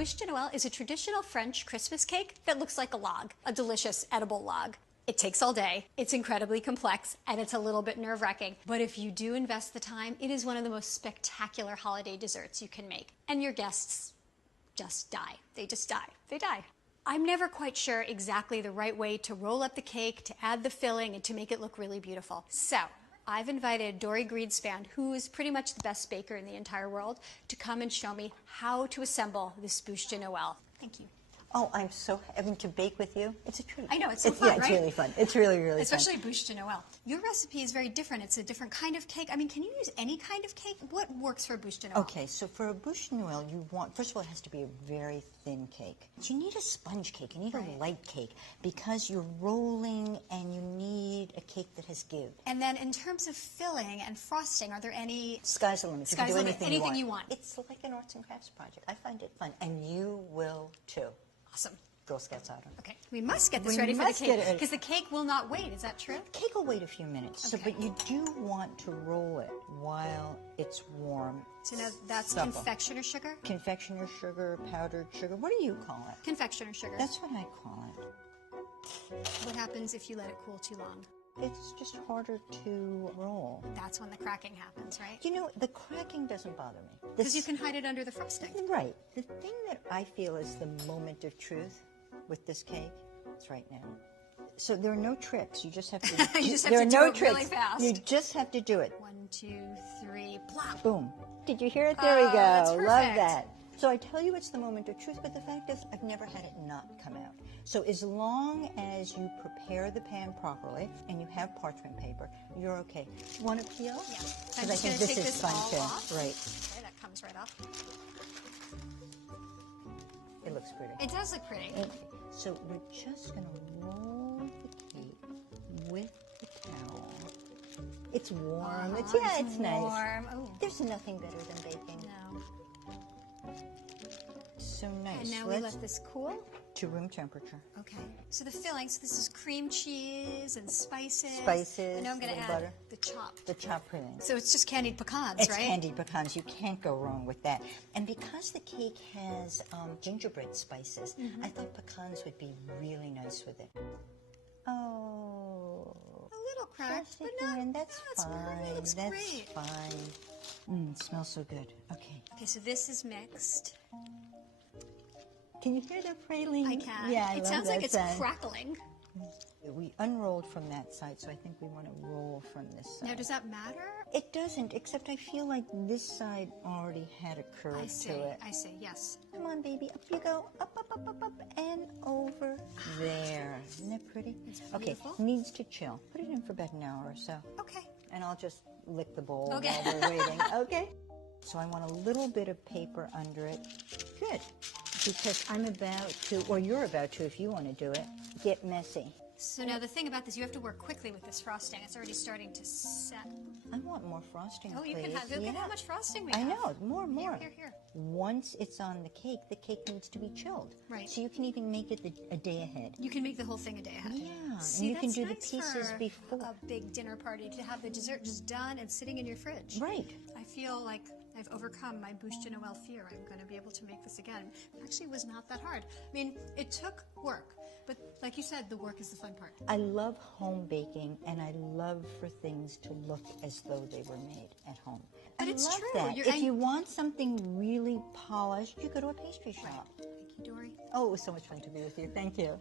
Bûche de Noël is a traditional French Christmas cake that looks like a log, a delicious edible log. It takes all day, it's incredibly complex, and it's a little bit nerve-wracking. But if you do invest the time, it is one of the most spectacular holiday desserts you can make. And your guests just die. They just die. They die. I'm never quite sure exactly the right way to roll up the cake, to add the filling, and to make it look really beautiful. So I've invited Dory Greenspan, who is pretty much the best baker in the entire world, to come and show me how to assemble this Bûche de Noël. Thank you. Oh, I'm so having to bake with you. It's a treat. I know, it's so fun, yeah, it's right? really fun. It's really, really Especially fun. Bûche de Noël. Your recipe is very different. It's a different kind of cake. I mean, can you use any kind of cake? What works for Bûche de Noël? Okay, so for a Bûche de Noël, you want, first of all, it has to be a very thin cake. You need a sponge cake. You need a light cake because you're rolling and you need a cake that has give. And then in terms of filling and frosting, are there any... Sky's the limit. You Sky's can do the limit. anything you want. It's like an arts and crafts project. I find it fun, and you will too. Awesome. Girl Scouts item. Okay, we must get this ready for the cake because the cake will not wait. Is that true? The cake will wait a few minutes, Okay. but you do want to roll it while it's warm. So now that's supple. confectioner sugar? Confectioner sugar, powdered sugar. What do you call it? Confectioner sugar. That's what I call it. What happens if you let it cool too long? It's just harder to roll. That's when the cracking happens, right? You know, the cracking doesn't bother me. Because you can hide it under the frosting. Right. The thing that I feel is the moment of truth with this cake, it's right now. So there are no tricks. You just have to. You just have there to are do no it tricks. really fast. You just have to do it. 1, 2, 3, plop. Boom. Did you hear it? There we go. That's Love perfect. that. So I tell you it's the moment of truth, but the fact is I've never had it not come out. So as long as you prepare the pan properly and you have parchment paper, you're okay. Want to peel? Yeah. Because I'm I just think going to this take is this fun all too. off. Right. Okay, that comes right off. It looks pretty. It does look pretty. Okay. So we're just going to roll the cake with the towel. It's warm. It's nice. Warm. Ooh. There's nothing better than baking. No. So nice. And now we let this cool. To room temperature. Okay. So the filling, so this is cream cheese and spices. Spices, And now I'm going to little add butter. the chopped. The chopped pudding. So it's just candied pecans, It's right? candied pecans. You can't go wrong with that. And because the cake has gingerbread spices, I thought pecans would be really nice with it. Oh. A little cracked, but Frosty not. Queen, that's no, it's fine. perfect. It looks That's great. fine. It smells so good. Okay. Okay, so this is mixed. Can you hear the praline? I can. Yeah, I it love sounds that like it's sound. crackling. We unrolled from that side, so I think we want to roll from this side. Now, does that matter? It doesn't, except I feel like this side already had a curve I see. to it. I see. Yes. Come on, baby. Up you go. Up, up, up, up, up, and over there. Isn't that pretty? It's Okay, beautiful. needs to chill. Put it in for about an hour or so. Okay. And I'll just lick the bowl Okay. while we're waiting. Okay? So I want a little bit of paper under it. Good. Because I'm about to, or you're about to if you want to do it, get messy. So now the thing about this, you have to work quickly with this frosting. It's already starting to set. I want more frosting, Oh, you please. can have. Look at how much frosting we I have. know, more. Here. Once it's on the cake needs to be chilled. Right. So you can even make it a day ahead. You can make the whole thing a day ahead. Yeah, See, and you can that's do the nice pieces for before. a big dinner party to have the dessert just done and sitting in your fridge. Right. I feel like I've overcome my Bûche de Noël fear. I'm going to be able to make this again. It actually was not that hard. I mean, it took work, but like you said, the work is the fun part. I love home baking, and I love for things to look as though they were made at home. But I it's love true. that. You're- If and- you want something really polished, you go to a pastry shop. Thank you, Dory. Oh, it was so much fun to be with you. Thank you.